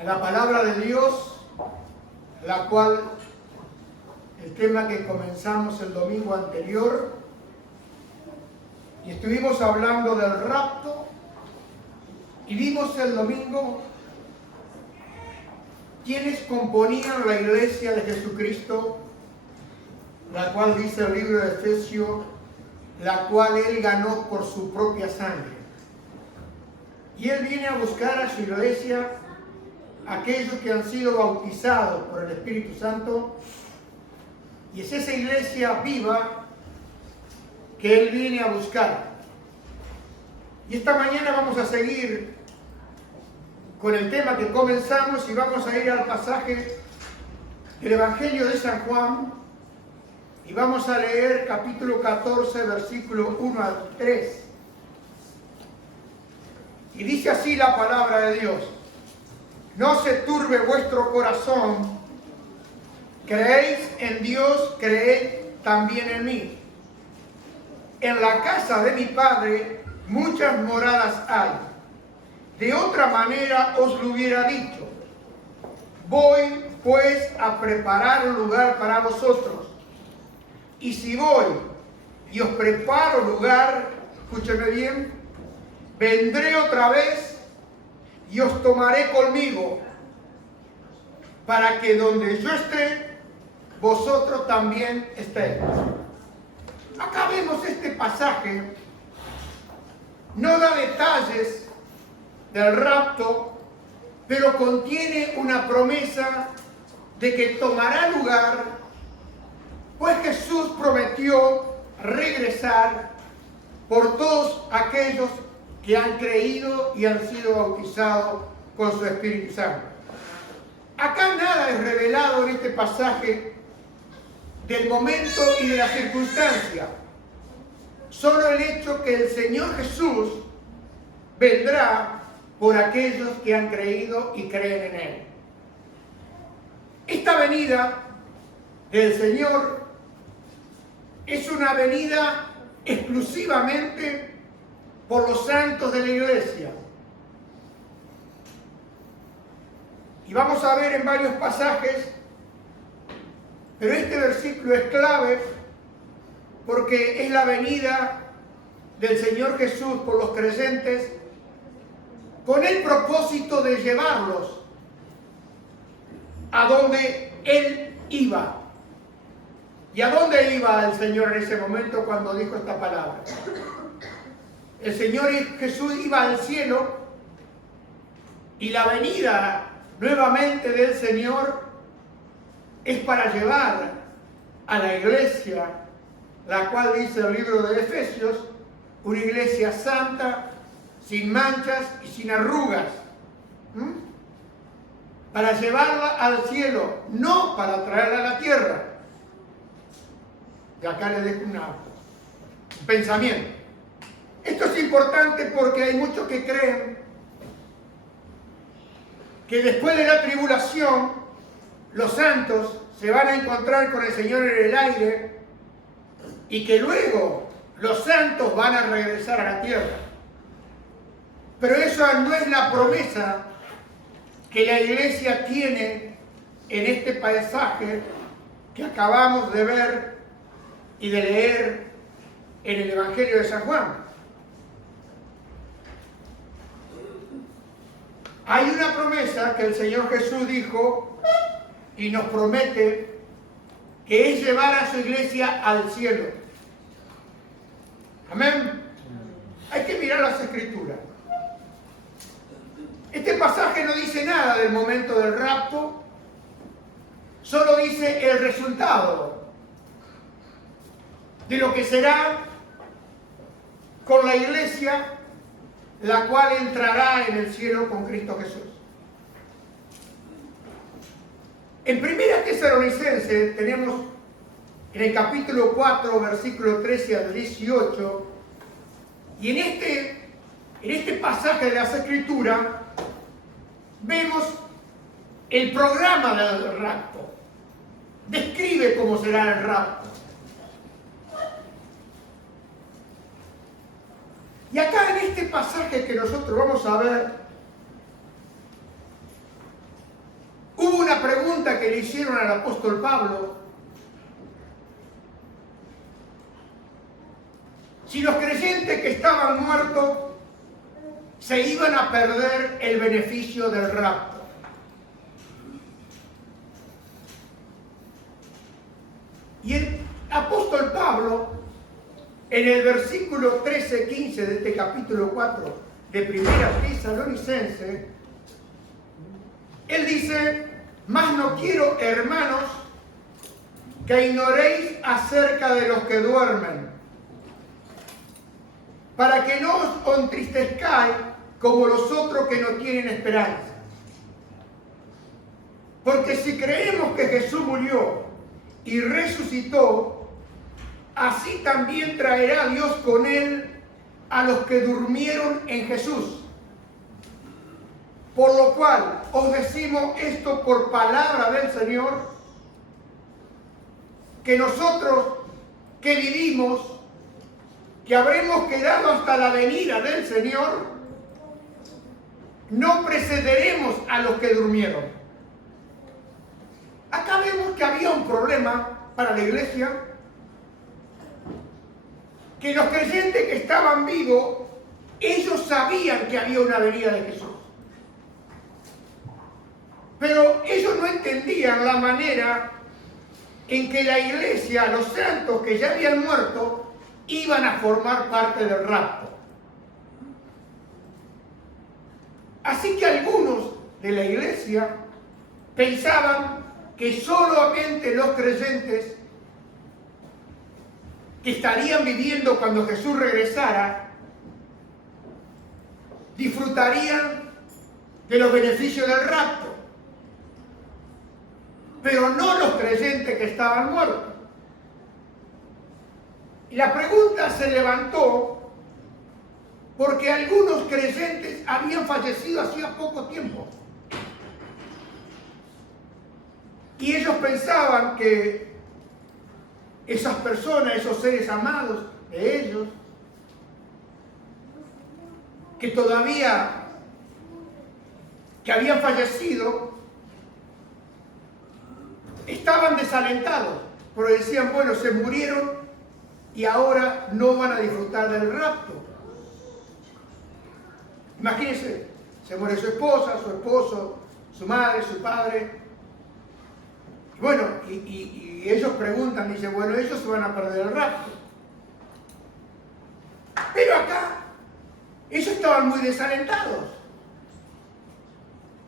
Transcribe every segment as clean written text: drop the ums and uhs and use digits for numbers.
a la palabra de Dios, la cual, el tema que comenzamos el domingo anterior, y estuvimos hablando del rapto, y vimos el domingo quienes componían la iglesia de Jesucristo, la cual dice el libro de Efesios, la cual Él ganó por su propia sangre. Y Él viene a buscar a su iglesia, aquellos que han sido bautizados por el Espíritu Santo, y es esa iglesia viva que Él viene a buscar. Y esta mañana vamos a seguir con el tema que comenzamos y vamos a ir al pasaje del Evangelio de San Juan y vamos a leer capítulo 14, versículo 1 al 3. Y dice así la palabra de Dios: no se turbe vuestro corazón, creéis en Dios, creed también en mí. En la casa de mi Padre muchas moradas hay. De otra manera os lo hubiera dicho. Voy pues a preparar un lugar para vosotros. Y si voy y os preparo lugar, escúcheme bien, vendré otra vez y os tomaré conmigo, para que donde yo esté, vosotros también estéis. Acá vemos este pasaje, no da detalles del rapto, pero contiene una promesa de que tomará lugar, pues Jesús prometió regresar por todos aquellos que han creído y han sido bautizados con su Espíritu Santo. Acá nada es revelado en este pasaje del momento y de la circunstancia, solo el hecho que el Señor Jesús vendrá por aquellos que han creído y creen en Él. Esta venida del Señor es una venida exclusivamente por los santos de la iglesia. Y vamos a ver en varios pasajes, pero este versículo es clave porque es la venida del Señor Jesús por los creyentes con el propósito de llevarlos a donde Él iba. ¿Y a dónde iba el Señor en ese momento cuando dijo esta palabra? El Señor Jesús iba al cielo y la venida nuevamente del Señor es para llevar a la iglesia, la cual dice el libro de Efesios, una iglesia santa, sin manchas y sin arrugas. Para llevarla al cielo, no para traerla a la tierra. Y acá les dejo un pensamiento. Esto es importante porque hay muchos que creen que después de la tribulación los santos se van a encontrar con el Señor en el aire y que luego los santos van a regresar a la tierra. Pero esa no es la promesa que la iglesia tiene en este pasaje que acabamos de ver y de leer en el Evangelio de San Juan. Hay una promesa que el Señor Jesús dijo y nos promete, que es llevar a su iglesia al cielo. Amén. Hay que mirar las Escrituras. Este pasaje no dice nada del momento del rapto, solo dice el resultado de lo que será con la iglesia, la cual entrará en el cielo con Cristo Jesús. En 1 Tesalonicenses tenemos en el capítulo 4, versículo 13 al 18, y en este pasaje de las Escrituras vemos el programa del rapto. Describe cómo será el rapto. Y acá en este pasaje que nosotros vamos a ver, que le hicieron al apóstol Pablo, si los creyentes que estaban muertos se iban a perder el beneficio del rapto. Y el apóstol Pablo, en el versículo 13-15 de este capítulo 4 de Primera Tesalonicenses, él dice: mas no quiero, hermanos, que ignoréis acerca de los que duermen, para que no os entristezcáis como los otros que no tienen esperanza. Porque si creemos que Jesús murió y resucitó, así también traerá Dios con él a los que durmieron en Jesús. Por lo cual os decimos esto por palabra del Señor, que nosotros que vivimos, que habremos quedado hasta la venida del Señor, no precederemos a los que durmieron. Acá vemos que había un problema para la iglesia, que los creyentes que estaban vivos, ellos sabían que había una venida de Jesús. Pero ellos no entendían la manera en que la iglesia, los santos que ya habían muerto, iban a formar parte del rapto. Así que algunos de la iglesia pensaban que solamente los creyentes que estarían viviendo cuando Jesús regresara disfrutarían de los beneficios del rapto, pero no los creyentes que estaban muertos. Y la pregunta se levantó porque algunos creyentes habían fallecido hacía poco tiempo. Y ellos pensaban que esas personas, esos seres amados de ellos, que todavía, que habían fallecido, estaban desalentados, porque decían, bueno, se murieron y ahora no van a disfrutar del rapto. Imagínense, se muere su esposa, su esposo, su madre, su padre. Bueno, y ellos preguntan, dicen, bueno, ellos se van a perder el rapto. Pero acá, ellos estaban muy desalentados.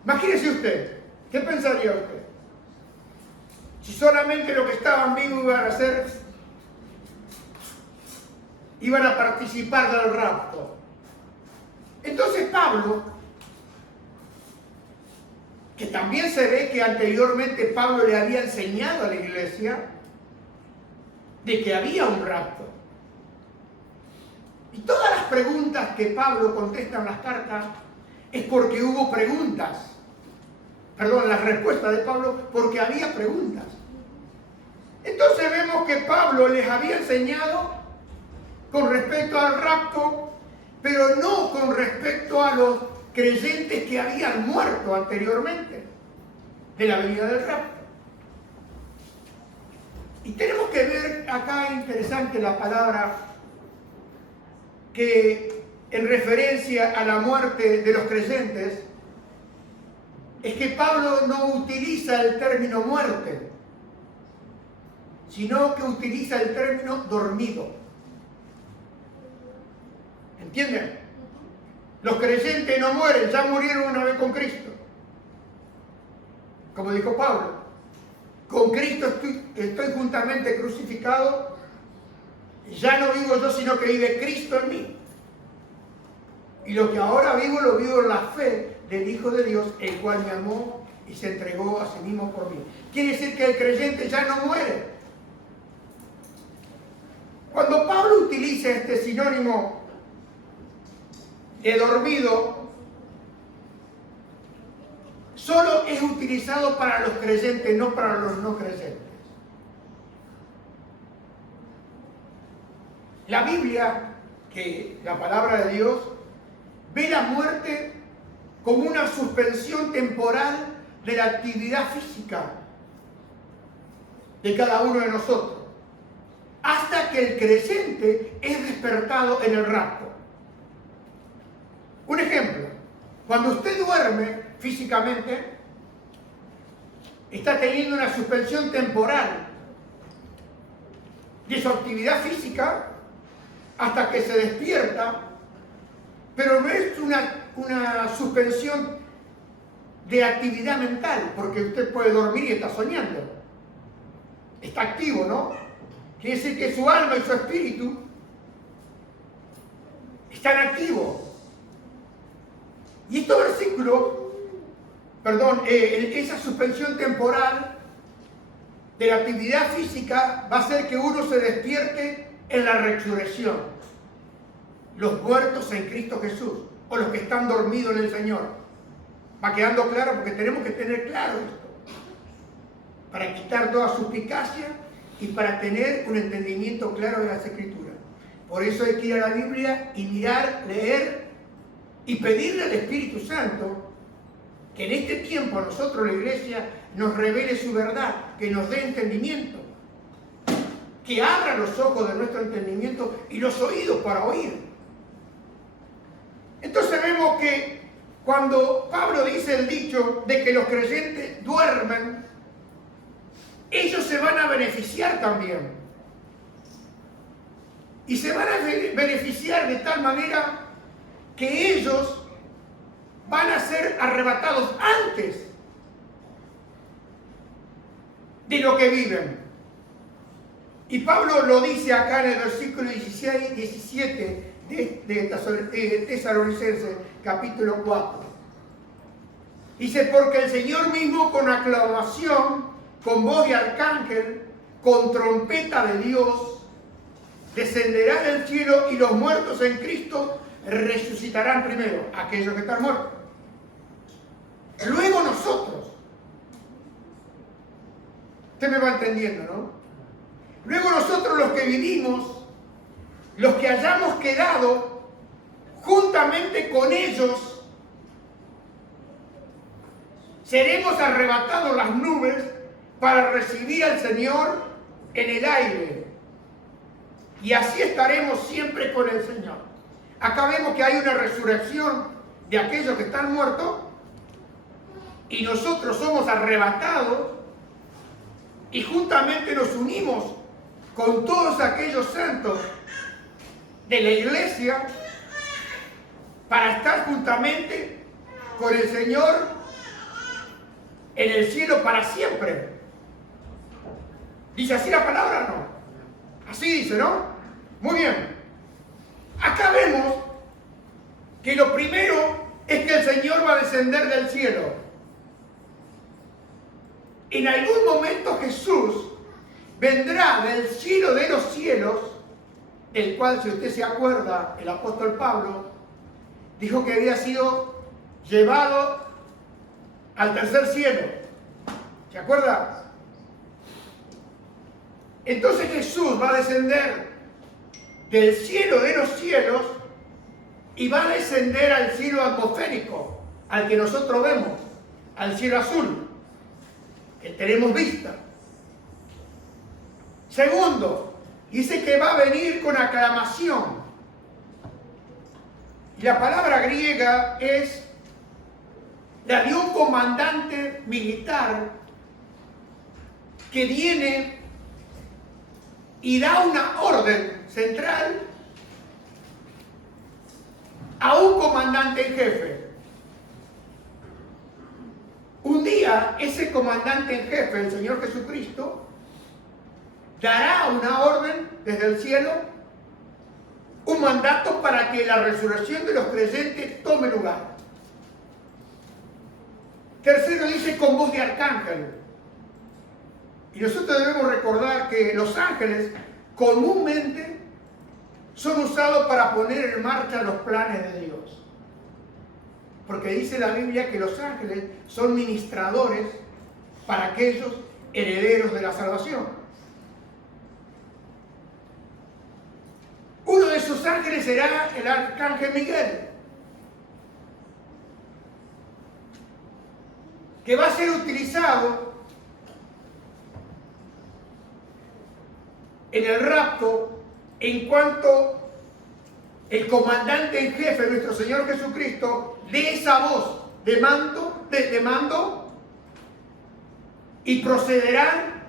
Imagínese usted, ¿qué pensaría usted? Si solamente los que estaban vivos iban a participar del rapto. Entonces Pablo, que también se ve que anteriormente Pablo le había enseñado a la iglesia de que había un rapto. Y todas las preguntas que Pablo contesta en las cartas es porque hubo preguntas. Perdón, las respuestas de Pablo, porque había preguntas. Entonces vemos que Pablo les había enseñado con respecto al rapto, pero no con respecto a los creyentes que habían muerto anteriormente de la venida del rapto. Y tenemos que ver acá, interesante la palabra, que en referencia a la muerte de los creyentes, es que Pablo no utiliza el término muerte, sino que utiliza el término dormido. ¿Entienden? Los creyentes no mueren, ya murieron una vez con Cristo. Como dijo Pablo, con Cristo estoy juntamente crucificado, ya no vivo yo, sino que vive Cristo en mí. Y lo que ahora vivo, lo vivo en la fe del Hijo de Dios, el cual me amó y se entregó a sí mismo por mí. Quiere decir que el creyente ya no muere. Cuando Pablo utiliza este sinónimo de dormido, solo es utilizado para los creyentes, no para los no creyentes. La Biblia, que la palabra de Dios, ve la muerte como una suspensión temporal de la actividad física de cada uno de nosotros, hasta que el creyente es despertado en el rapto. Un ejemplo, cuando usted duerme físicamente, está teniendo una suspensión temporal de su actividad física hasta que se despierta, pero no es una suspensión de actividad mental, porque usted puede dormir y está soñando. Está activo, ¿no? Quiere decir que su alma y su espíritu están activos. Y estos versículos, esa suspensión temporal de la actividad física va a hacer que uno se despierte en la resurrección. Los muertos en Cristo Jesús, o los que están dormidos en el Señor. Va quedando claro, porque tenemos que tener claro esto, para quitar toda suspicacia y para tener un entendimiento claro de las Escrituras. Por eso hay que ir a la Biblia y mirar, leer y pedirle al Espíritu Santo que en este tiempo a nosotros, la Iglesia, nos revele su verdad, que nos dé entendimiento, que abra los ojos de nuestro entendimiento y los oídos para oír. Entonces vemos que cuando Pablo dice el dicho de que los creyentes duermen, ellos se van a beneficiar también. Y se van a beneficiar de tal manera que ellos van a ser arrebatados antes de lo que viven. Y Pablo lo dice acá en el versículo 16, 17 de Tesalonicenses, capítulo 4. Dice, porque el Señor mismo con aclamación, con voz de arcángel, con trompeta de Dios, descenderá del cielo y los muertos en Cristo resucitarán primero, aquellos que están muertos. Luego nosotros. Usted me va entendiendo, ¿no? Luego nosotros, los que vivimos, los que hayamos quedado juntamente con ellos, seremos arrebatados las nubes para recibir al Señor en el aire. Y así estaremos siempre con el Señor. Acá vemos que hay una resurrección de aquellos que están muertos y nosotros somos arrebatados y juntamente nos unimos con todos aquellos santos de la iglesia para estar juntamente con el Señor en el cielo para siempre. ¿Dice así la palabra o no? Así dice, ¿no? Muy bien. Acá vemos que lo primero es que el Señor va a descender del cielo. En algún momento Jesús vendrá del cielo de los cielos, el cual, si usted se acuerda, el apóstol Pablo dijo que había sido llevado al tercer cielo. ¿Se acuerda? Entonces Jesús va a descender del cielo de los cielos y va a descender al cielo atmosférico, al que nosotros vemos, al cielo azul, que tenemos vista. Segundo, dice que va a venir con aclamación. Y la palabra griega es la de un comandante militar que viene y da una orden central a un comandante en jefe. Un día ese comandante en jefe, el Señor Jesucristo, dará una orden desde el cielo, un mandato para que la resurrección de los creyentes tome lugar. Tercero, dice con voz de arcángel. Y nosotros debemos recordar que los ángeles comúnmente son usados para poner en marcha los planes de Dios. Porque dice la Biblia que los ángeles son ministradores para aquellos herederos de la salvación. Uno de esos ángeles será el arcángel Miguel, que va a ser utilizado en el rapto en cuanto el comandante en jefe, nuestro Señor Jesucristo, dé esa voz de mando y procederán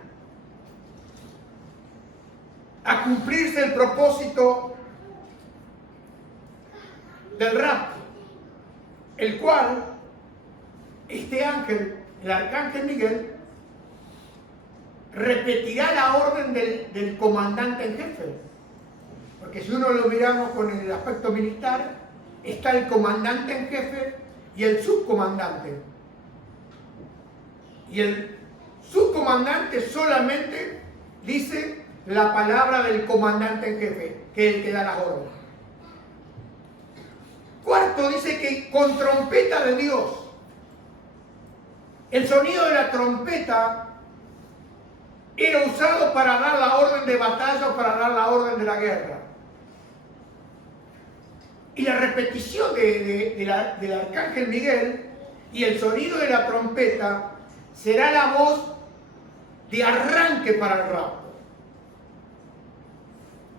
a cumplirse el propósito del rapto, el cual este ángel, el arcángel Miguel, repetirá la orden del comandante en jefe. Porque si uno lo miramos con el aspecto militar, está el comandante en jefe y el subcomandante. Y el subcomandante solamente dice la palabra del comandante en jefe, que es el que da las órdenes. Cuarto, dice que con trompeta de Dios. El sonido de la trompeta era usado para dar la orden de batalla o para dar la orden de la guerra. Y la repetición del arcángel Miguel y el sonido de la trompeta será la voz de arranque para el rapto.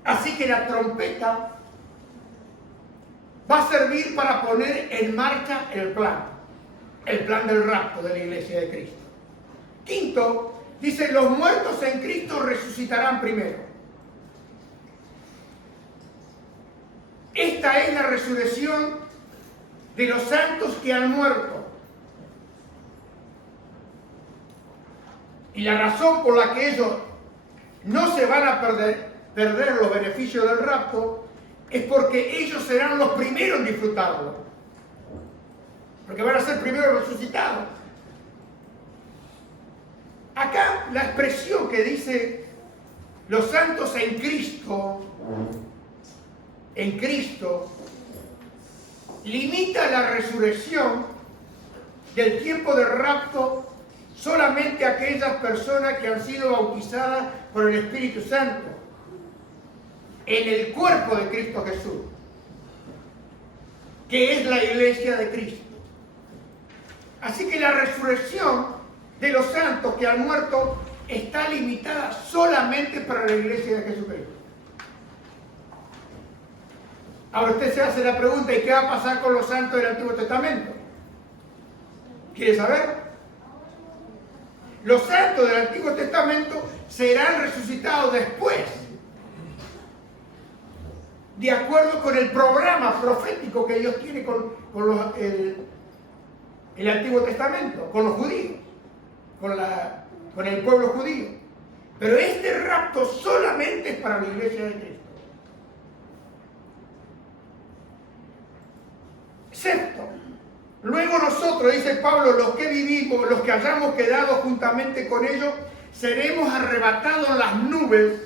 Así que la trompeta va a servir para poner en marcha el plan del rapto de la iglesia de Cristo. Quinto, dice, los muertos en Cristo resucitarán primero. Esta es la resurrección de los santos que han muerto. Y la razón por la que ellos no se van a perder los beneficios del rapto es porque ellos serán los primeros en disfrutarlo. Porque van a ser primeros resucitados. Acá la expresión que dice los santos en Cristo, limita la resurrección del tiempo de rapto solamente a aquellas personas que han sido bautizadas por el Espíritu Santo en el cuerpo de Cristo Jesús, que es la iglesia de Cristo. Así que la resurrección de los santos que han muerto está limitada solamente para la iglesia de Jesucristo. Ahora usted se hace la pregunta, ¿y qué va a pasar con los santos del Antiguo Testamento? ¿Quiere saber? Los santos del Antiguo Testamento serán resucitados después, de acuerdo con el programa profético que Dios tiene con el Antiguo Testamento, con los judíos, con el pueblo judío. Pero este rapto solamente es para la iglesia de Cristo. Sexto, luego nosotros, dice Pablo, los que vivimos, los que hayamos quedado juntamente con ellos, seremos arrebatados en las nubes.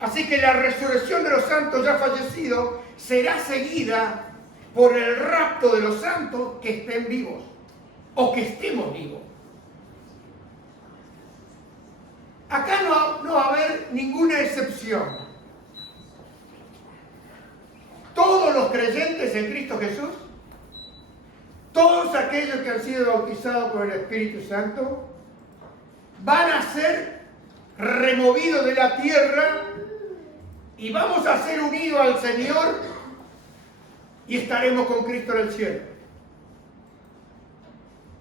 Así que la resurrección de los santos ya fallecidos será seguida por el rapto de los santos que estén vivos o que estemos vivos. Acá no va a haber ninguna excepción. Todos los creyentes en Cristo Jesús, todos aquellos que han sido bautizados por el Espíritu Santo, van a ser removidos de la tierra y vamos a ser unidos al Señor y estaremos con Cristo en el cielo.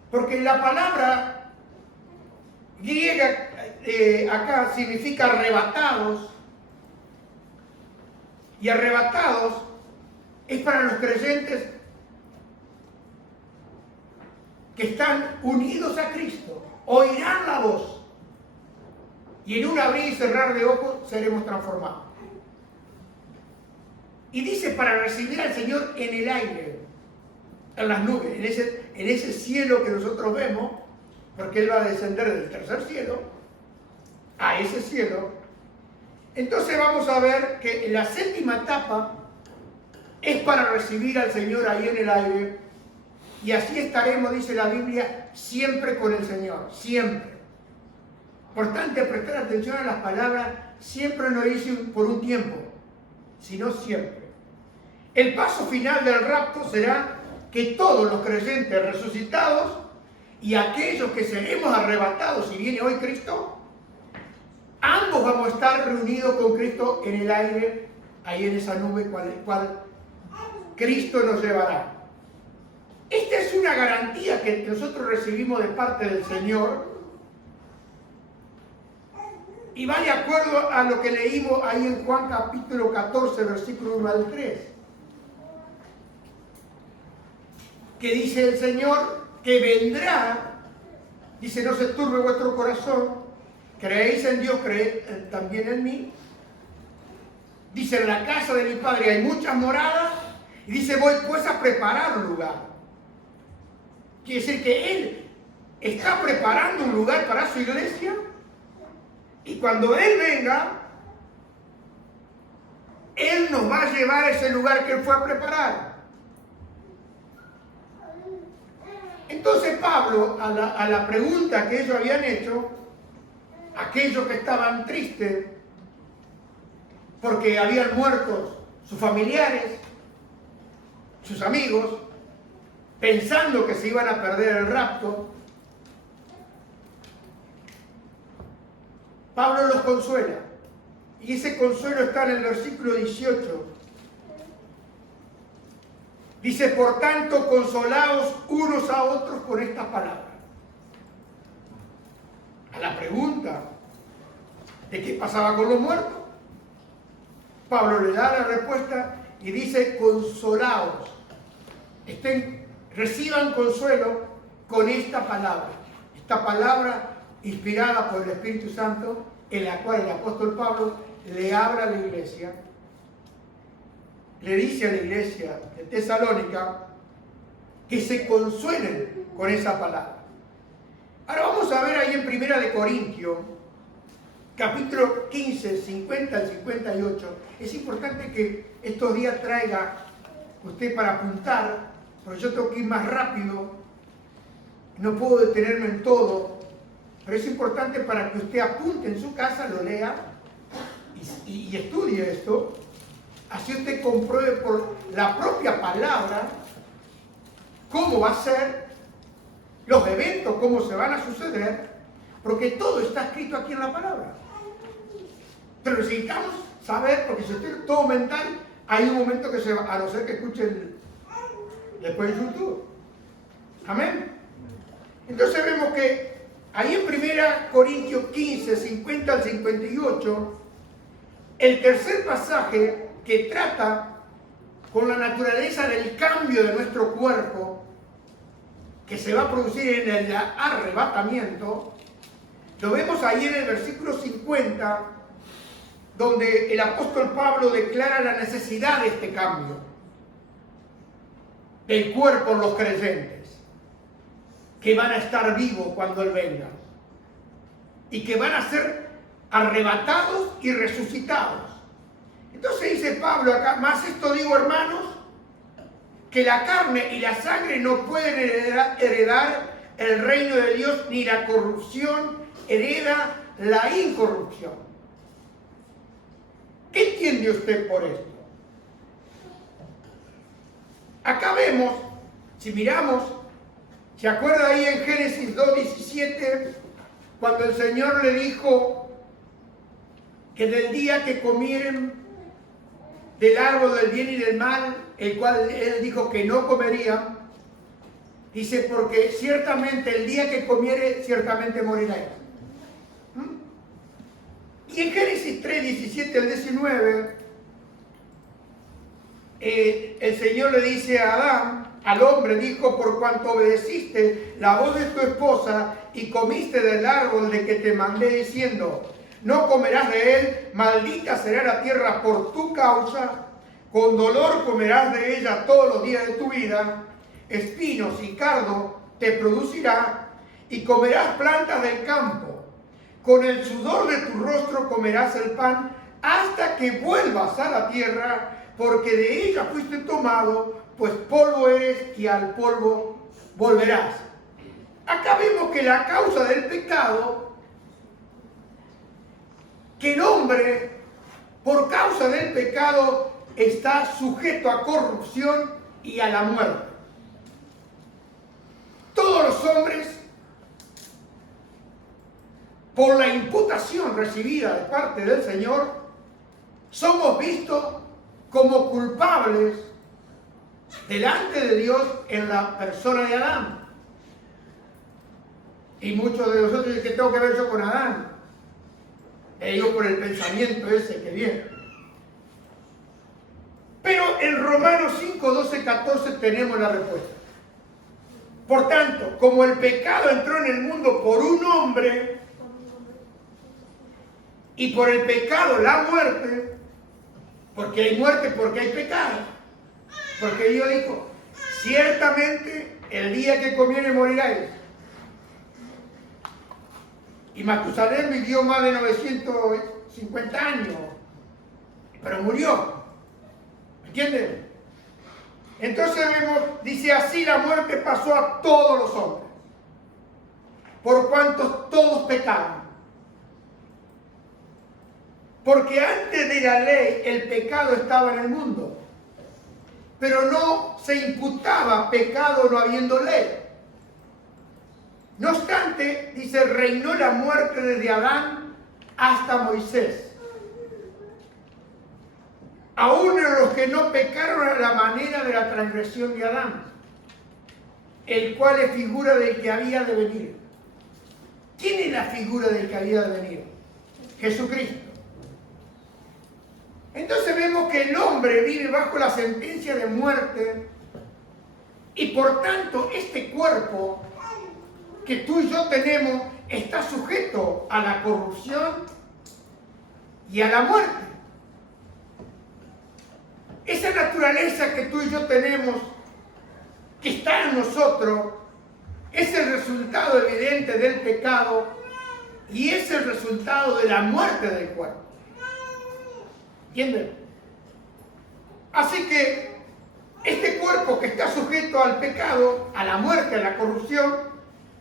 Porque la palabra griega acá significa arrebatados, y arrebatados es para los creyentes que están unidos a Cristo, oirán la voz y en un abrir y cerrar de ojos seremos transformados. Y dice para recibir al Señor en el aire, en las nubes, en ese cielo que nosotros vemos, porque Él va a descender del tercer cielo a ese cielo. Entonces vamos a ver que la séptima etapa es para recibir al Señor ahí en el aire, y así estaremos, dice la Biblia, siempre con el Señor, siempre. Importante prestar atención a las palabras, siempre no dice por un tiempo, sino siempre. El paso final del rapto será que todos los creyentes resucitados y aquellos que seremos arrebatados si viene hoy Cristo, ambos vamos a estar reunidos con Cristo en el aire, ahí en esa nube cual Cristo nos llevará. Esta es una garantía que nosotros recibimos de parte del Señor y va de acuerdo a lo que leímos ahí en Juan capítulo 14, versículo 1 al 3. Que dice el Señor que vendrá, dice, no se turbe vuestro corazón, creéis en Dios, creed también en mí. Dice, en la casa de mi Padre hay muchas moradas, y dice, voy pues a preparar un lugar. Quiere decir que Él está preparando un lugar para su iglesia, y cuando Él venga, Él nos va a llevar a ese lugar que Él fue a preparar. Entonces Pablo, a la pregunta que ellos habían hecho, aquellos que estaban tristes porque habían muerto sus familiares, sus amigos, pensando que se iban a perder el rapto, Pablo los consuela. Y ese consuelo está en el versículo 18. Dice, por tanto, consolaos unos a otros con estas palabras. A la pregunta de qué pasaba con los muertos, Pablo le da la respuesta y dice, consolaos. Reciban consuelo con esta palabra. Esta palabra inspirada por el Espíritu Santo, en la cual el apóstol Pablo le habla a la iglesia, le dice a la iglesia de Tesalónica que se consuelen con esa palabra. Ahora vamos a ver ahí en 1 de Corintios, capítulo 15, 50 al 58. Es importante que estos días traiga usted para apuntar, porque yo tengo que ir más rápido, no puedo detenerme en todo, pero es importante para que usted apunte en su casa, lo lea y estudie esto. Así usted compruebe por la propia palabra cómo va a ser, los eventos, cómo se van a suceder, porque todo está escrito aquí en la palabra. Pero necesitamos saber, porque si usted es todo mental, hay un momento que se va, a no ser que escuchen después en YouTube. Amén. Entonces vemos que ahí en 1 Corintios 15, 50 al 58, el tercer pasaje que trata con la naturaleza del cambio de nuestro cuerpo que se va a producir en el arrebatamiento, lo vemos ahí en el versículo 50, donde el apóstol Pablo declara la necesidad de este cambio del cuerpo en los creyentes, que van a estar vivos cuando Él venga y que van a ser arrebatados y resucitados. Entonces dice Pablo acá, más esto digo, hermanos, que la carne y la sangre no pueden heredar el reino de Dios, ni la corrupción hereda la incorrupción. ¿Qué entiende usted por esto? Acá vemos, si miramos, ¿se acuerda ahí en Génesis 2:17, cuando el Señor le dijo que del día que comieren del árbol del bien y del mal, el cual Él dijo que no comerían, dice, porque ciertamente el día que comiere, ciertamente morirá? Y en Génesis 3:17 al 19, el Señor le dice a Adán, al hombre, dijo, por cuanto obedeciste la voz de tu esposa y comiste del árbol de que te mandé diciendo, no comerás de él, maldita será la tierra por tu causa, con dolor comerás de ella todos los días de tu vida, espinos y cardo te producirá, y comerás plantas del campo, con el sudor de tu rostro comerás el pan, hasta que vuelvas a la tierra, porque de ella fuiste tomado, pues polvo eres y al polvo volverás. Acá vemos que la causa del pecado, que el hombre, por causa del pecado, está sujeto a corrupción y a la muerte. Todos los hombres, por la imputación votación recibida de parte del Señor, somos vistos como culpables delante de Dios en la persona de Adán. Y muchos de nosotros dicen, ¿qué tengo que ver yo con Adán? Ellos por el pensamiento ese que viene. Pero en Romanos 5, 12, 14 tenemos la respuesta. Por tanto, como el pecado entró en el mundo por un hombre, y por el pecado la muerte, porque hay muerte, porque hay pecado. Porque Dios dijo, ciertamente el día que comiere moriráis. Y Matusalén vivió más de 950 años, pero murió. ¿Entienden? Entonces vemos, dice así la muerte pasó a todos los hombres, por cuanto todos pecaron. Porque antes de la ley el pecado estaba en el mundo, pero no se imputaba pecado no habiendo ley. No obstante, dice, reinó la muerte desde Adán hasta Moisés. Aún en los que no pecaron a la manera de la transgresión de Adán, el cual es figura del que había de venir. ¿Quién es la figura del que había de venir? Jesucristo. Entonces vemos que el hombre vive bajo la sentencia de muerte y por tanto este cuerpo que tú y yo tenemos está sujeto a la corrupción y a la muerte. Esa naturaleza que tú y yo tenemos, que está en nosotros, es el resultado evidente del pecado y es el resultado de la muerte del cuerpo. ¿Entienden? Así que este cuerpo que está sujeto al pecado, a la muerte, a la corrupción,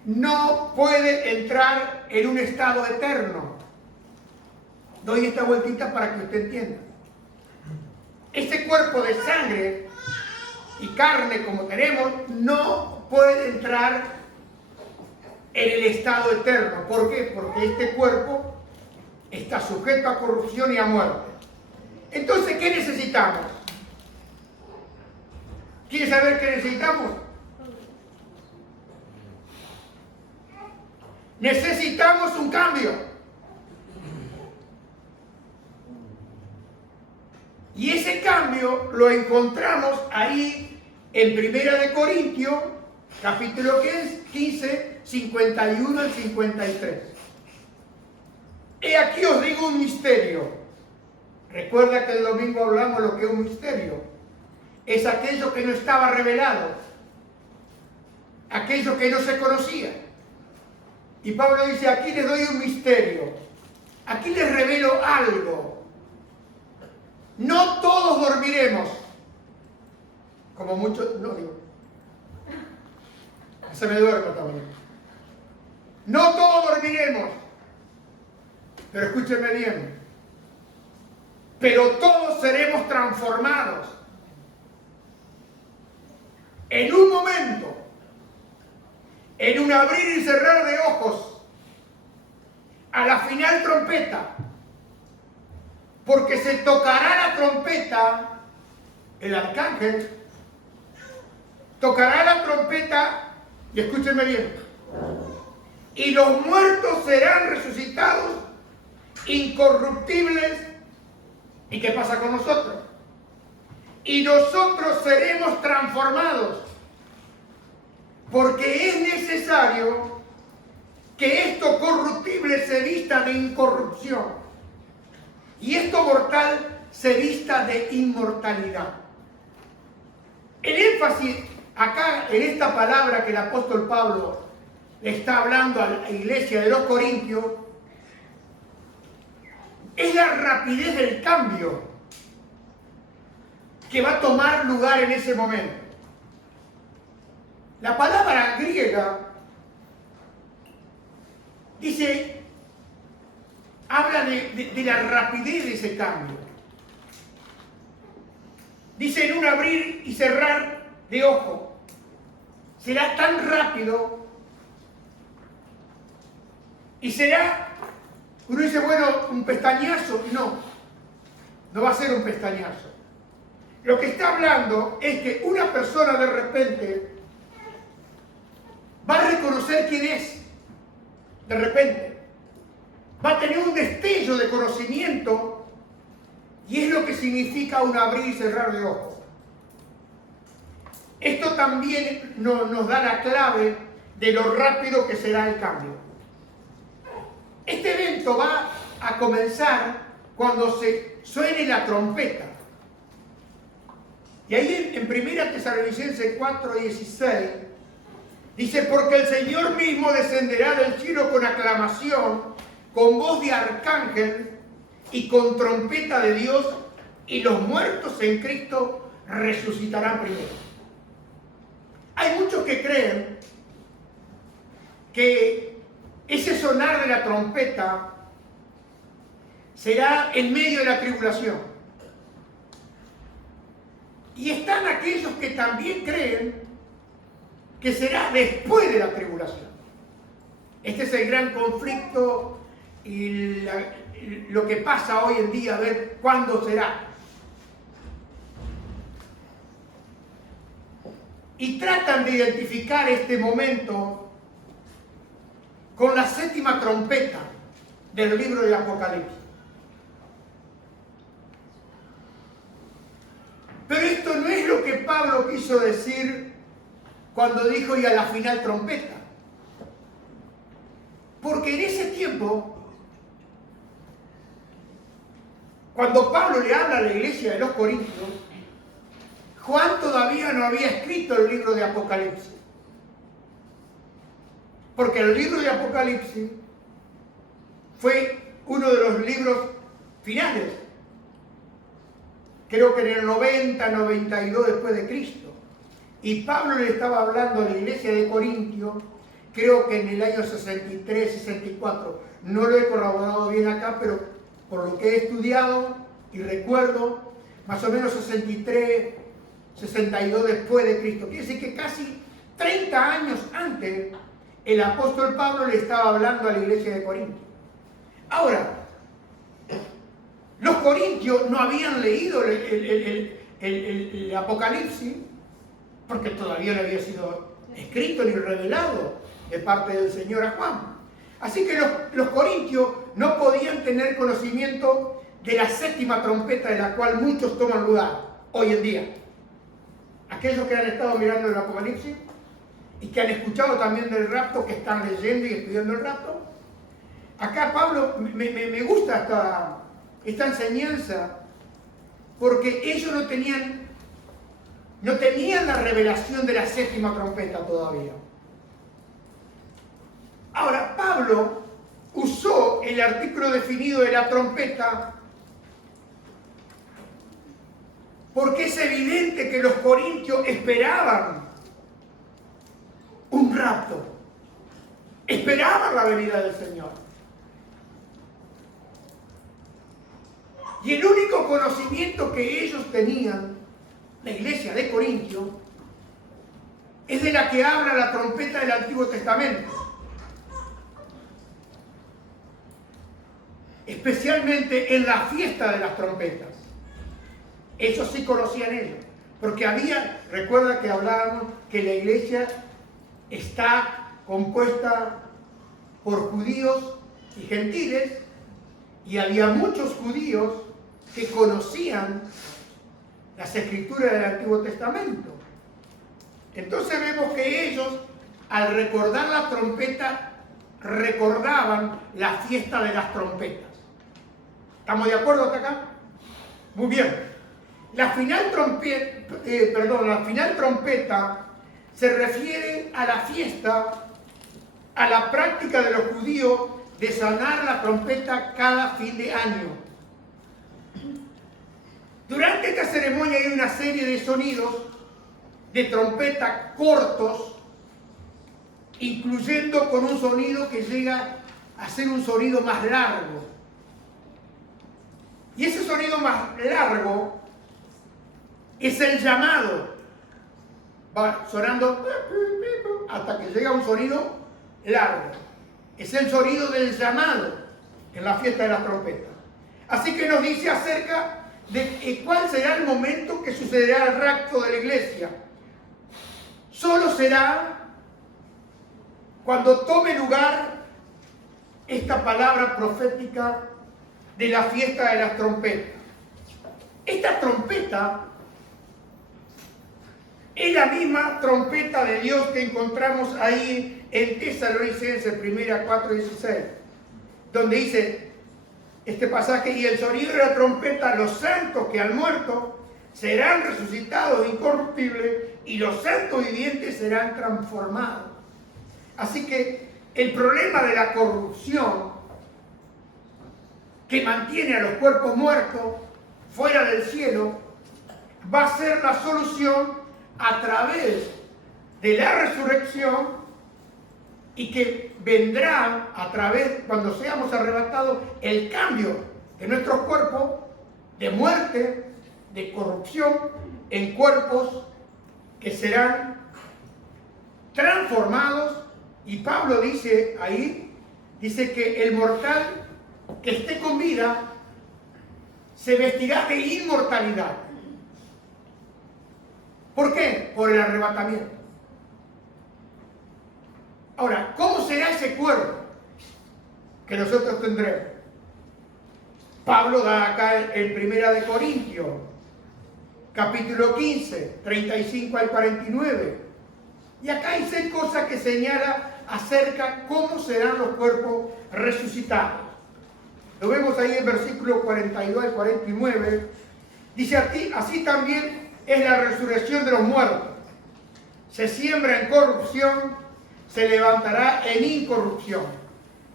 no puede entrar en un estado eterno. Doy esta vueltita para que usted entienda. Este cuerpo de sangre y carne como tenemos no puede entrar en el estado eterno. ¿Por qué? Porque este cuerpo está sujeto a corrupción y a muerte. Entonces, ¿qué necesitamos? ¿Quiere saber qué necesitamos? Necesitamos un cambio. Y ese cambio lo encontramos ahí en 1 Corintios, capítulo 15, 51 al 53. He aquí os digo un misterio. Recuerda que el domingo hablamos lo que es un misterio. Es aquello que no estaba revelado, aquello que no se conocía. Y Pablo dice, aquí les doy un misterio, aquí les revelo algo. No todos dormiremos, como muchos, no digo, se me duerme también. No todos dormiremos, pero escúchenme bien, pero todos seremos transformados. En un momento, en un abrir y cerrar de ojos, a la final trompeta, porque se tocará la trompeta, el arcángel, tocará la trompeta, y escúchenme bien, y los muertos serán resucitados, incorruptibles, ¿y qué pasa con nosotros? Y nosotros seremos transformados, porque es necesario que esto corruptible se vista de incorrupción y esto mortal se vista de inmortalidad. El énfasis acá en esta palabra que el apóstol Pablo le está hablando a la iglesia de los Corintios es la rapidez del cambio que va a tomar lugar en ese momento. La palabra griega dice, habla de la rapidez de ese cambio. Dice en un abrir y cerrar de ojo. Será tan rápido y será, Uno dice, bueno, un pestañazo. No, no va a ser un pestañazo. Lo que está hablando es que una persona de repente va a reconocer quién es. De repente. Va a tener un destello de conocimiento y es lo que significa un abrir y cerrar de ojos. Esto también nos da la clave de lo rápido que será el cambio. Este evento va a comenzar cuando se suene la trompeta. Y ahí en 1 Tesalonicenses 4:16 dice, porque el Señor mismo descenderá del cielo con aclamación, con voz de arcángel y con trompeta de Dios, y los muertos en Cristo resucitarán primero. Hay muchos que creen que ese sonar de la trompeta será en medio de la tribulación. Y están aquellos que también creen que será después de la tribulación. Este es el gran conflicto y lo que pasa hoy en día, a ver cuándo será. Y tratan de identificar este momento con la séptima trompeta del libro de Apocalipsis. Pero esto no es lo que Pablo quiso decir cuando dijo y a la final trompeta. Porque en ese tiempo, cuando Pablo le habla a la iglesia de los Corintios, Juan todavía no había escrito el libro de Apocalipsis. Porque el libro de Apocalipsis fue uno de los libros finales. Creo que en el 90, 92 después de Cristo. Y Pablo le estaba hablando a la iglesia de Corintio, creo que en el año 63, 64. No lo he corroborado bien acá, pero por lo que he estudiado y recuerdo, más o menos 63, 62 después de Cristo. Quiere decir que casi 30 años antes, el apóstol Pablo le estaba hablando a la iglesia de Corinto. Ahora, los corintios no habían leído el Apocalipsis porque todavía no había sido escrito ni revelado de parte del Señor a Juan. Así que los corintios no podían tener conocimiento de la séptima trompeta de la cual muchos toman lugar hoy en día. Aquellos que han estado mirando el Apocalipsis y que han escuchado también del rapto, que están leyendo y estudiando el rapto. Acá Pablo, me gusta esta enseñanza, porque ellos no tenían la revelación de la séptima trompeta todavía. Ahora, Pablo usó el artículo definido de la trompeta porque es evidente que los corintios esperaban un rapto, esperaban la venida del Señor. Y el único conocimiento que ellos tenían, la iglesia de Corintio, es de la que habla la trompeta del Antiguo Testamento. Especialmente en la fiesta de las trompetas. Eso sí conocían ellos. Porque recuerda que hablábamos que la iglesia está compuesta por judíos y gentiles, y había muchos judíos que conocían las escrituras del Antiguo Testamento. Entonces vemos que ellos, al recordar la trompeta, recordaban la fiesta de las trompetas. ¿Estamos de acuerdo hasta acá? Muy bien. La final trompeta se refiere a la fiesta, a la práctica de los judíos de sonar la trompeta cada fin de año. Durante esta ceremonia hay una serie de sonidos de trompeta cortos, incluyendo con un sonido que llega a ser un sonido más largo. Y ese sonido más largo es el llamado. Va sonando hasta que llega un sonido largo. Es el sonido del llamado. en la fiesta de las trompetas. Así que nos dice acerca de cuál será el momento que sucederá el rapto de la iglesia. Solo será cuando tome lugar esta palabra profética de la fiesta de las trompetas. Esta trompeta es la misma trompeta de Dios que encontramos ahí en Tesalonicenses 1:4-16, donde dice este pasaje: y el sonido de la trompeta, los santos que han muerto serán resucitados incorruptibles, y los santos vivientes serán transformados. Así que el problema de la corrupción que mantiene a los cuerpos muertos fuera del cielo va a ser la solución a través de la resurrección, y que vendrá a través, cuando seamos arrebatados, el cambio de nuestros cuerpos de muerte, de corrupción, en cuerpos que serán transformados. Y Pablo dice ahí, dice que el mortal que esté con vida se vestirá de inmortalidad. ¿Por qué? Por el arrebatamiento. Ahora, ¿cómo será ese cuerpo que nosotros tendremos? Pablo da acá en 1 Corintios, capítulo 15, 35 al 49. Y acá hay 6 cosas que señala acerca cómo serán los cuerpos resucitados. Lo vemos ahí en versículo 42 al 49. Dice: así también es la resurrección de los muertos. Se siembra en corrupción, se levantará en incorrupción.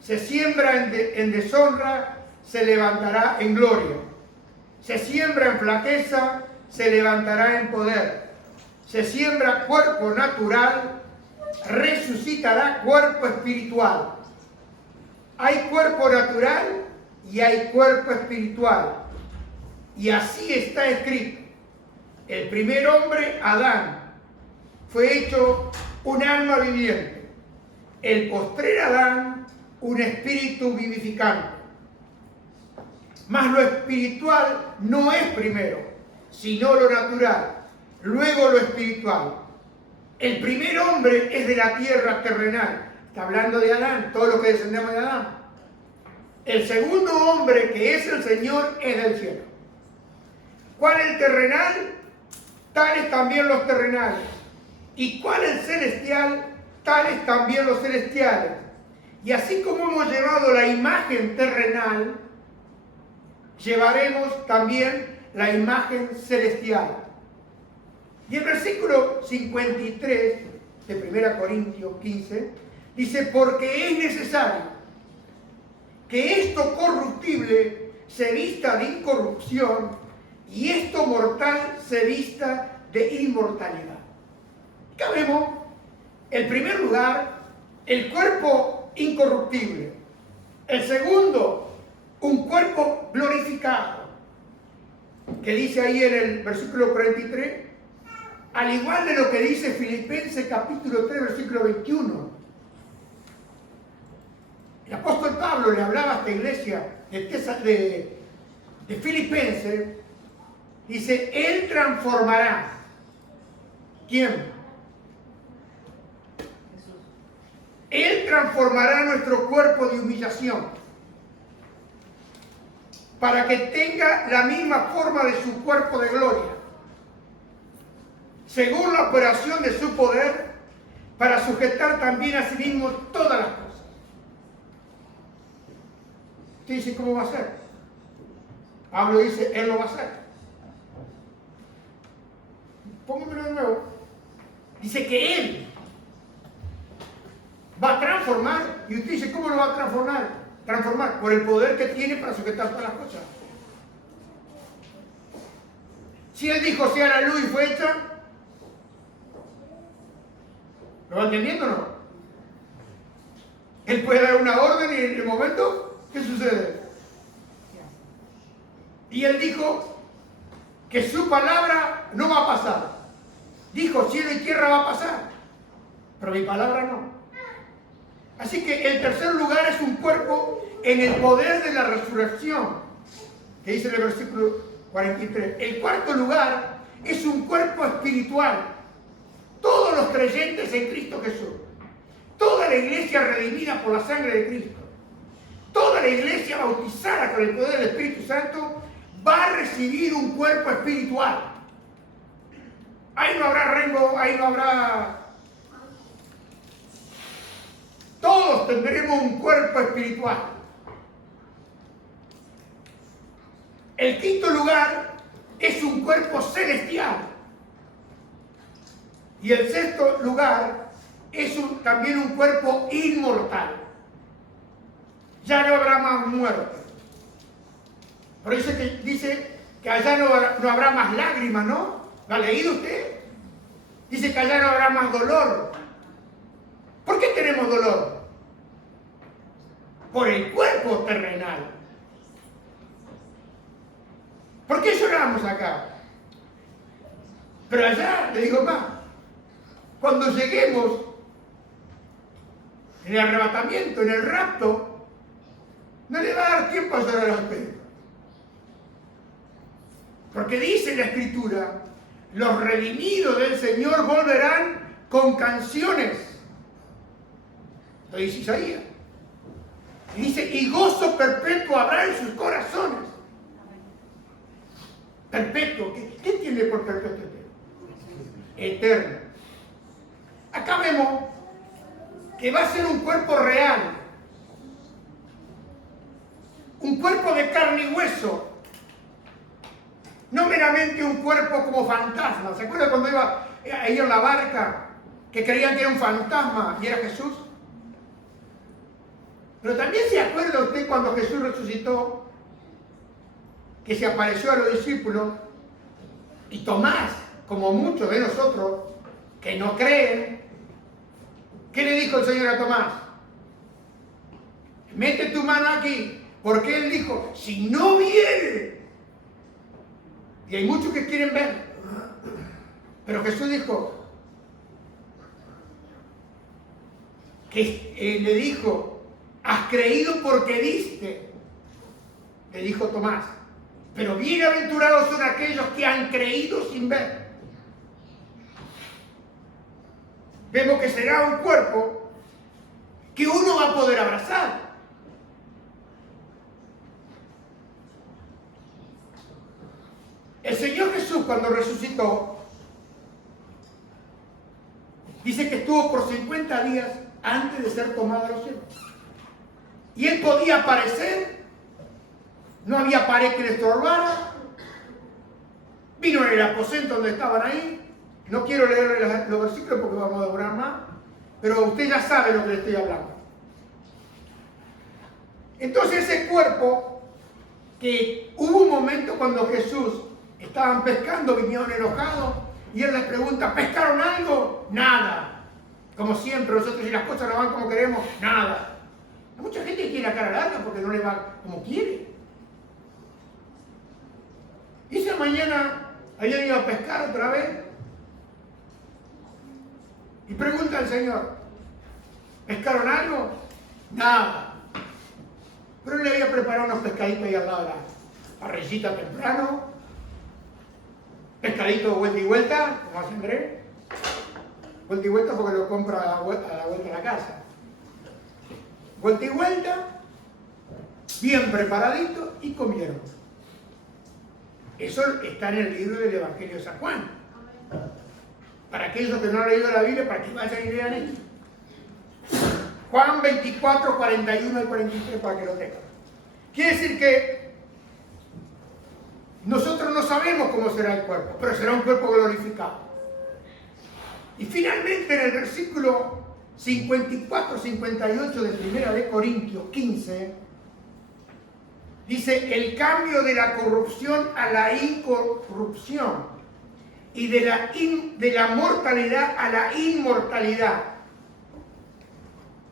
Se siembra en deshonra, se levantará en gloria. Se siembra en flaqueza, se levantará en poder. Se siembra cuerpo natural, resucitará cuerpo espiritual. Hay cuerpo natural y hay cuerpo espiritual. Y así está escrito: el primer hombre, Adán, fue hecho un alma viviente. El postrer Adán, un espíritu vivificante. Mas lo espiritual no es primero, sino lo natural, luego lo espiritual. El primer hombre es de la tierra terrenal. Está hablando de Adán, todos los que descendemos de Adán. El segundo hombre, que es el Señor, es del cielo. ¿Cuál es el terrenal? Tales también los terrenales. ¿Y cuál es el celestial? Tales también los celestiales. Y así como hemos llevado la imagen terrenal, llevaremos también la imagen celestial. Y el versículo 53 de 1 Corintios 15 dice: porque es necesario que esto corruptible se vista de incorrupción y esto mortal se vista de inmortalidad. Acá vemos, en primer lugar, el cuerpo incorruptible. El segundo, un cuerpo glorificado, que dice ahí en el versículo 43, al igual de lo que dice Filipenses capítulo 3, versículo 21. El apóstol Pablo le hablaba a esta iglesia de Filipenses. Dice: Él transformará. ¿Quién? Jesús. Él transformará nuestro cuerpo de humillación para que tenga la misma forma de su cuerpo de gloria, según la operación de su poder, para sujetar también a sí mismo todas las cosas. Usted dice: ¿cómo va a ser? Pablo dice: Él lo va a hacer. Póngamelo de nuevo. Dice que Él va a transformar. Y usted dice: ¿cómo lo va a transformar? Transformar por el poder que tiene para sujetar todas las cosas. Si Él dijo: sea la luz, y fue hecha. ¿Lo va entendiendo o no? Él puede dar una orden y en el momento, ¿qué sucede? Y Él dijo que su palabra no va a pasar. Dijo: cielo y tierra va a pasar, pero mi palabra no. Así que el tercer lugar es un cuerpo en el poder de la resurrección, que dice en el versículo 43. El cuarto lugar es un cuerpo espiritual. Todos los creyentes en Cristo Jesús, toda la iglesia redimida por la sangre de Cristo, toda la iglesia bautizada con el poder del Espíritu Santo, va a recibir un cuerpo espiritual. Ahí no habrá Rengo, ahí no habrá... Todos tendremos un cuerpo espiritual. El quinto lugar es un cuerpo celestial. Y el sexto lugar es también un cuerpo inmortal. Ya no habrá más muerte. Por eso dice que allá no habrá más lágrimas, ¿no? ¿Lo ha leído usted? Dice que allá no habrá más dolor. ¿Por qué tenemos dolor? Por el cuerpo terrenal. ¿Por qué lloramos acá? Pero allá, le digo más, cuando lleguemos en el arrebatamiento, en el rapto, no le va a dar tiempo a llorar a usted. Porque dice la Escritura, los redimidos del Señor volverán con canciones. Lo dice Isaías. Y dice, y gozo perpetuo habrá en sus corazones. Perpetuo. ¿Qué entiende por perpetuo? Eterno. Acá vemos que va a ser un cuerpo real. Un cuerpo de carne y hueso. No meramente un cuerpo como fantasma. ¿Se acuerda cuando iba ahí en la barca? Que creían que era un fantasma y era Jesús. Pero también se acuerda usted cuando Jesús resucitó, que se apareció a los discípulos, y Tomás, como muchos de nosotros que no creen, ¿qué le dijo el Señor a Tomás? Mete tu mano aquí, porque él dijo, si no viere, y hay muchos que quieren ver, pero Jesús dijo, que le dijo, has creído porque viste, le dijo Tomás, pero bienaventurados son aquellos que han creído sin ver. Vemos que será un cuerpo que uno va a poder abrazar. El Señor Jesús, cuando resucitó, dice que estuvo por 50 días antes de ser tomado a los cielos. Y él podía aparecer, no había pared que le estorbara, vino en el aposento donde estaban ahí. No quiero leer los versículos porque vamos a demorar más, pero usted ya sabe lo que le estoy hablando. Entonces ese cuerpo, que hubo un momento cuando Jesús estaban pescando, vinieron enojados, y él les pregunta, ¿pescaron algo? Nada. Como siempre, nosotros si las cosas no van como queremos, nada. Hay mucha gente que quiere la cara larga porque no le va como quiere. Y esa mañana habían ido a pescar otra vez y pregunta al Señor, ¿pescaron algo? Nada. Pero él le había preparado unos pescaditos ahí al lado de la parrillita temprano, pescadito de vuelta y vuelta, como hace Andrés, vuelta y vuelta porque lo compra a la vuelta de la casa. Vuelta y vuelta, bien preparadito, y comieron. Eso está en el libro del Evangelio de San Juan. Para aquellos que no han leído la Biblia, para que vayan y lean esto. Juan 24, 41 y 43, para que lo tengan. Quiere decir que nosotros no sabemos cómo será el cuerpo, pero será un cuerpo glorificado. Y finalmente en el versículo 54-58 de 1 de Corintios 15, dice, el cambio de la corrupción a la incorrupción y de la mortalidad a la inmortalidad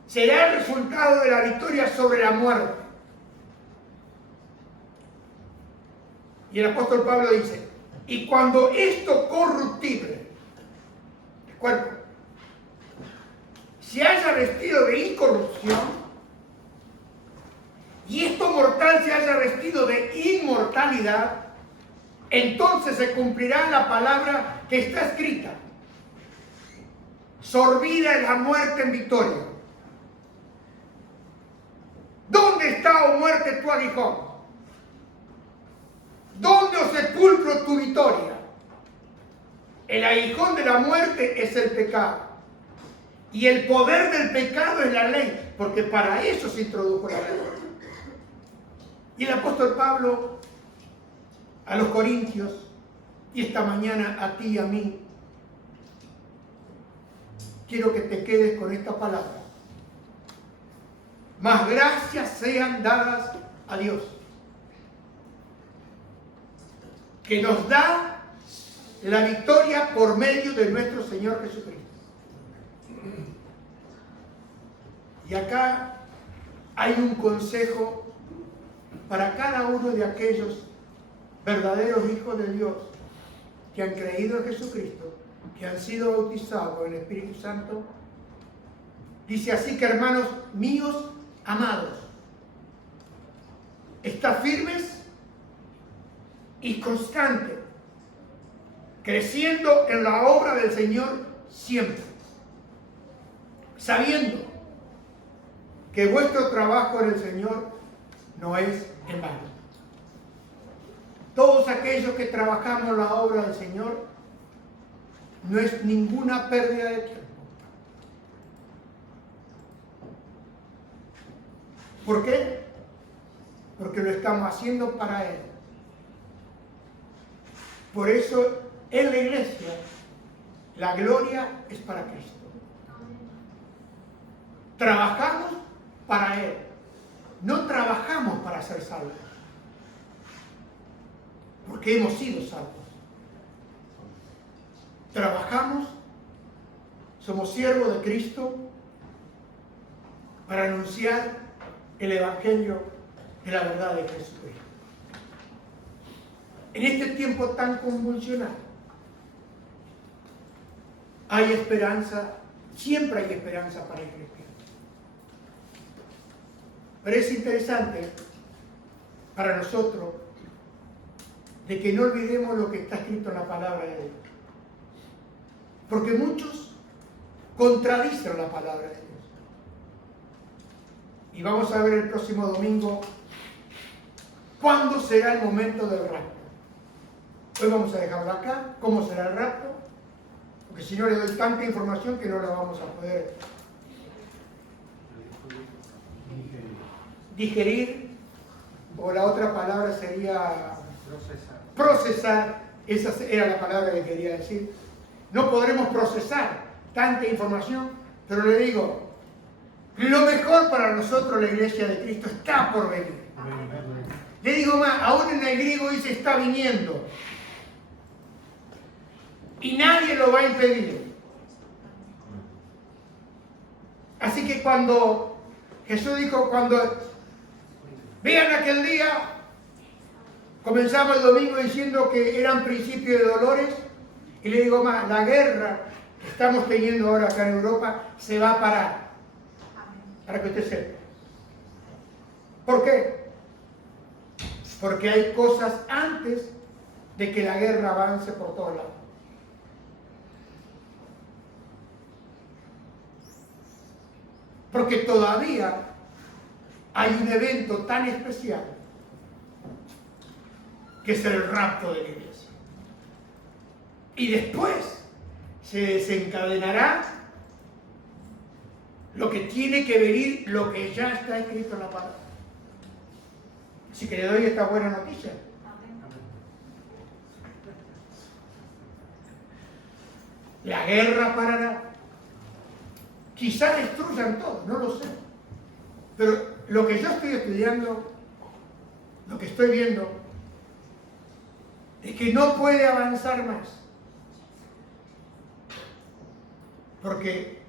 será el resultado de la victoria sobre la muerte. Y el apóstol Pablo dice, y cuando esto corruptible, el cuerpo, se haya vestido de incorrupción, y esto mortal se haya vestido de inmortalidad, entonces se cumplirá la palabra que está escrita: sorbida es la muerte en victoria. ¿Dónde está, oh muerte, tu aguijón? ¿Dónde, oh sepulcro, tu victoria? El aguijón de la muerte es el pecado, y el poder del pecado es la ley, porque para eso se introdujo la ley. Y el apóstol Pablo a los Corintios, y esta mañana a ti y a mí, quiero que te quedes con esta palabra: más gracias sean dadas a Dios, que nos da la victoria por medio de nuestro Señor Jesucristo. Y acá hay un consejo para cada uno de aquellos verdaderos hijos de Dios que han creído en Jesucristo, que han sido bautizados con el Espíritu Santo. Dice así que, hermanos míos amados, estad firmes y constantes, creciendo en la obra del Señor siempre, sabiendo que vuestro trabajo en el Señor no es en vano. Todos aquellos que trabajamos la obra del Señor, no es ninguna pérdida de tiempo. ¿Por qué? Porque lo estamos haciendo para Él. Por eso, en la iglesia, la gloria es para Cristo. Trabajamos para Él. No trabajamos para ser salvos, porque hemos sido salvos. Trabajamos, somos siervos de Cristo para anunciar el Evangelio de la verdad de Jesucristo. En este tiempo tan convulsionado, hay esperanza, siempre hay esperanza para el cristiano. Pero es interesante para nosotros de que no olvidemos lo que está escrito en la palabra de Dios. Porque muchos contradicen la palabra de Dios. Y vamos a ver el próximo domingo cuándo será el momento del rapto. Hoy vamos a dejarlo acá, cómo será el rapto, porque si no le doy tanta información que no la vamos a poder digerir, o la otra palabra sería procesar. Esa era la palabra que quería decir. No podremos procesar tanta información, pero le digo, lo mejor para nosotros, la iglesia de Cristo, está por venir. Le digo más, aún en el griego dice está viniendo. Y nadie lo va a impedir. Así que cuando Jesús dijo, cuando vean aquel día, comenzamos el domingo diciendo que eran principios de dolores, y le digo más, la guerra que estamos teniendo ahora acá en Europa se va a parar, para que usted sepa. ¿Por qué? Porque hay cosas antes de que la guerra avance por todos lados. Porque todavía hay un evento tan especial que es el rapto de la iglesia. Y después se desencadenará lo que tiene que venir, lo que ya está escrito en la palabra. Así que le doy esta buena noticia. La guerra parará. Quizá destruyan todo, no lo sé. Pero lo que yo estoy estudiando, lo que estoy viendo, es que no puede avanzar más. Porque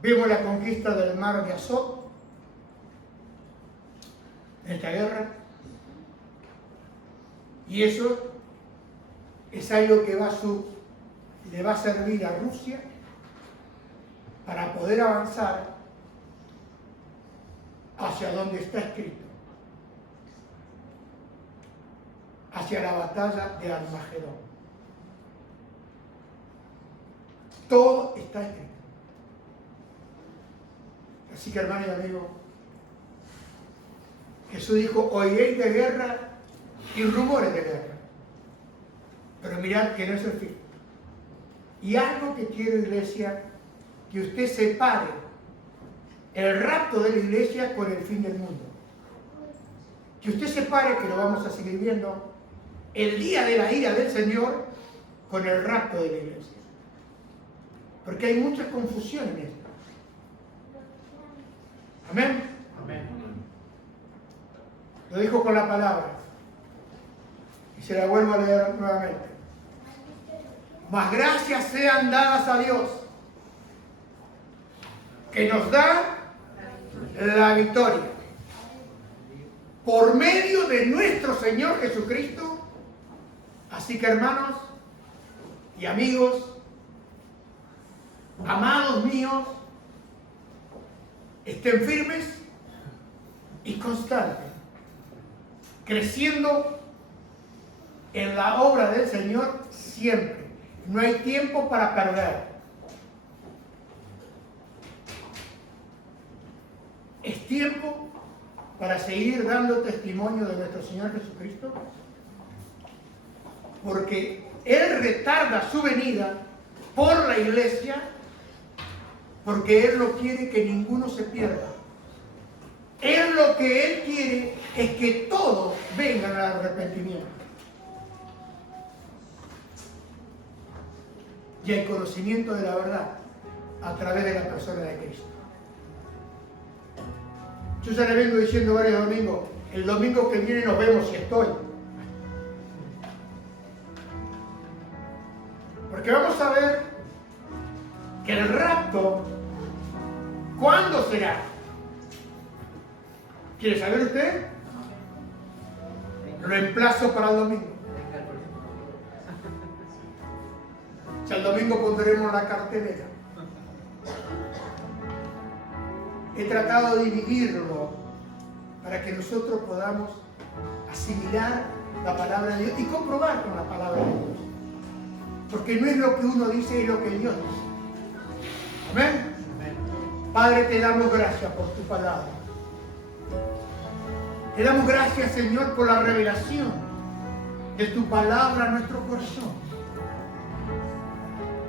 vemos la conquista del mar de Azov, en esta guerra, y eso es algo que le va a servir a Rusia para poder avanzar hacia donde está escrito, hacia la batalla de Armagedón. Todo está escrito. Así que, hermano y amigo, Jesús dijo, oiréis de guerra y rumores de guerra. Pero mirad que no es el fin. Y algo que quiero, iglesia, que usted separe el rapto de la iglesia con el fin del mundo. Que usted separe, que lo vamos a seguir viendo, el día de la ira del Señor con el rapto de la iglesia. Porque hay mucha confusión en esto. Amén. Amén. Lo dijo con la palabra. Y se la vuelvo a leer nuevamente. Mas gracias sean dadas a Dios, que nos da la victoria por medio de nuestro Señor Jesucristo. Así que, hermanos y amigos, amados míos, estén firmes y constantes, creciendo en la obra del Señor siempre. No hay tiempo para perder. Es tiempo para seguir dando testimonio de nuestro Señor Jesucristo, porque Él retarda su venida por la iglesia, porque Él no quiere que ninguno se pierda. Él lo que Él quiere es que todos vengan al arrepentimiento y al conocimiento de la verdad a través de la persona de Cristo. Yo ya le vengo diciendo varios domingos, el domingo que viene nos vemos si estoy. Porque vamos a ver que el rapto, ¿cuándo será? ¿Quiere saber usted? Lo emplazo para el domingo. Ya el domingo pondremos la cartelera. He tratado de dividirlo para que nosotros podamos asimilar la palabra de Dios y comprobar con la palabra de Dios. Porque no es lo que uno dice, es lo que Dios dice. Amén. Padre, te damos gracias por tu palabra. Te damos gracias, Señor, por la revelación de tu palabra a nuestro corazón.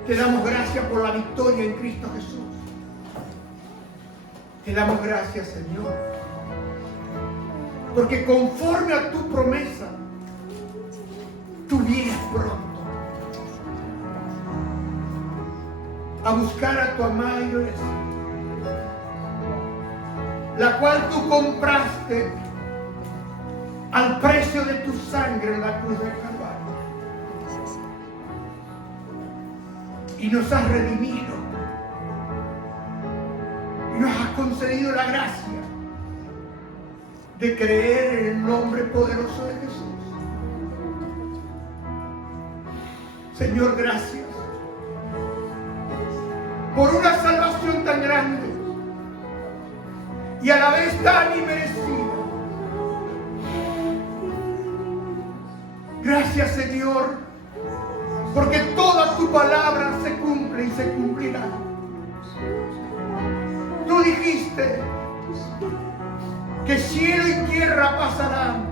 Te damos gracias por la victoria en Cristo Jesús. Te damos gracias, Señor, porque conforme a tu promesa, tú vienes pronto a buscar a tu amada iglesia, la cual tú compraste al precio de tu sangre en la cruz del Calvario, y nos has redimido. Nos has concedido la gracia de creer en el nombre poderoso de Jesús. Señor, gracias por una salvación tan grande y a la vez tan inmerecida. Gracias, Señor, porque toda tu palabra se cumple y se cumplirá. Tú dijiste que cielo y tierra pasarán,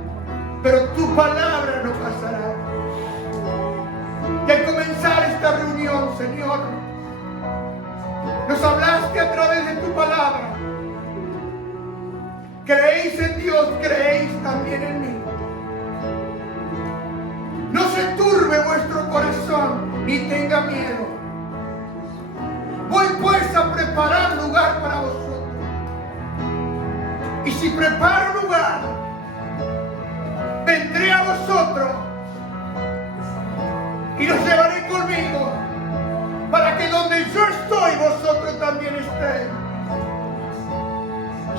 pero tu palabra no pasará. Y al comenzar esta reunión, Señor, nos hablaste a través de tu palabra. Creéis en Dios, creéis también en mí. No se turbe vuestro corazón, ni tenga miedo. Voy pues a preparar lugar para vosotros. Y si preparo lugar, vendré a vosotros y los llevaré conmigo, para que donde yo estoy, vosotros también estéis.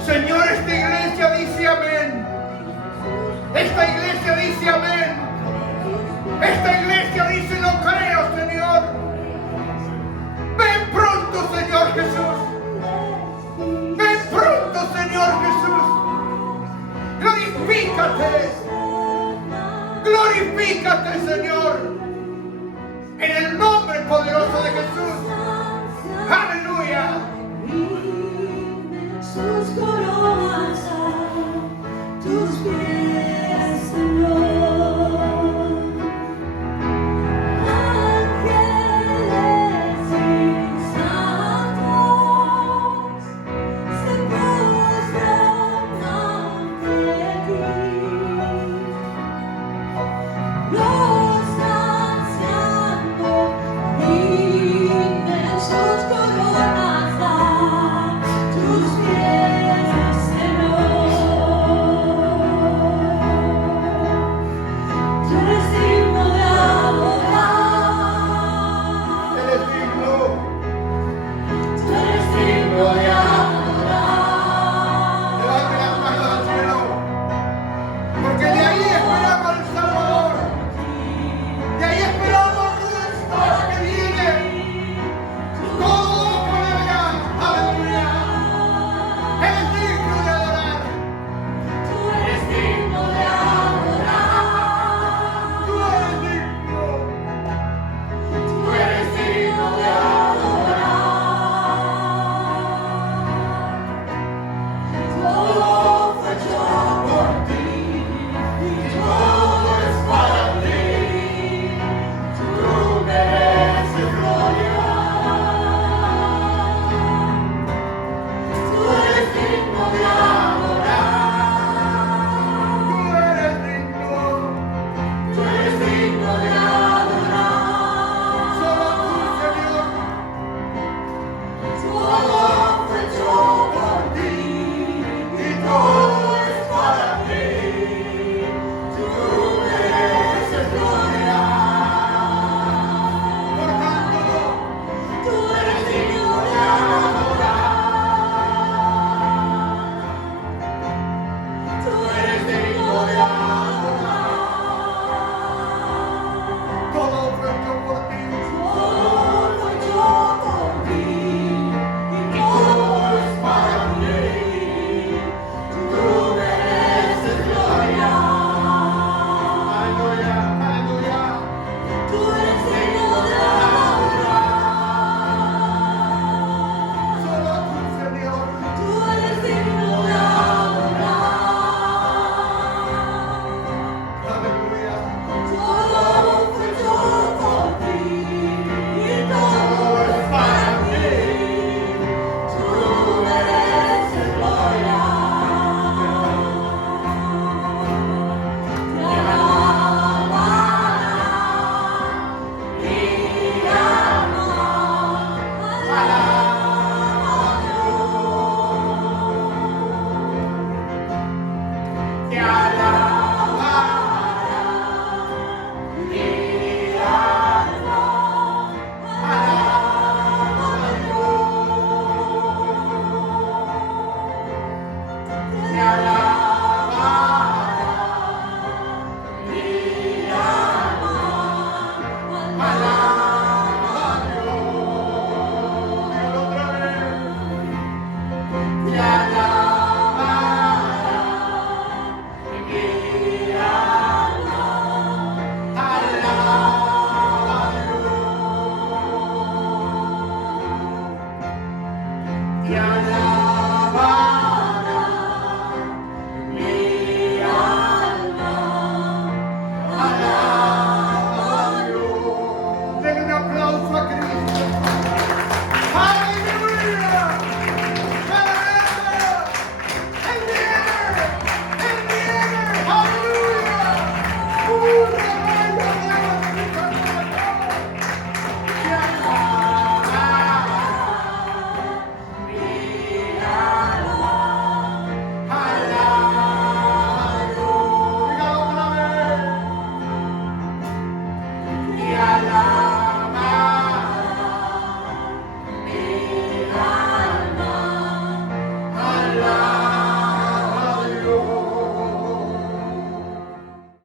Señor, esta iglesia dice amén. Esta iglesia dice amén. Esta iglesia dice no creo, Señor. Ven pronto, Señor Jesús. Ven pronto, Señor Jesús. exáltate. Glorifícate, Señor, en el nombre poderoso de Jesús. Aleluya. Sus coronas a tus pies, Señor. Ángeles y santos se postran ante ti. Los ancianos rinden sus coronas a tus pies, Señor. Tú eres digno de adorar. Eres digno. Tú eres digno de adorar. Levante las manos al cielo, porque de ahí esperamos el Salvador. De ahí esperamos nuestro que viene. Todo ojo le verá. Aleluya. Eres digno de adorar. Tú eres digno de adorar. Tú eres digno. Tú eres digno de adorar. Todo fue hecho por ti y todo es para ti. Tú mereces gloria. Tú eres digno de adorar. Tú eres digno. Tú eres digno de adorar. Solo tú, Señor. Todo fue hecho por ti y todo es para ti. Tú mereces gloria. Por tanto, Tú eres digno de adorar. Tú eres digno de adorar. todo fue hecho por ti. Todo fue hecho por ti y todo es para ti. Tú mereces gloria. Aleluya, aleluya. Tú eres digno de adorar. Solo tú, Señor. Tú eres digno de adorar. Aleluya. Todo fue hecho por ti y todo es para ti. Tú mereces gloria. Te alabará mi alma. Te alabará. Mi alma. Te alabará. Mi alma. Alaba a Dios. Dígalo otra vez. Te alabará mi alma. Alaba a Dios. Te alabará.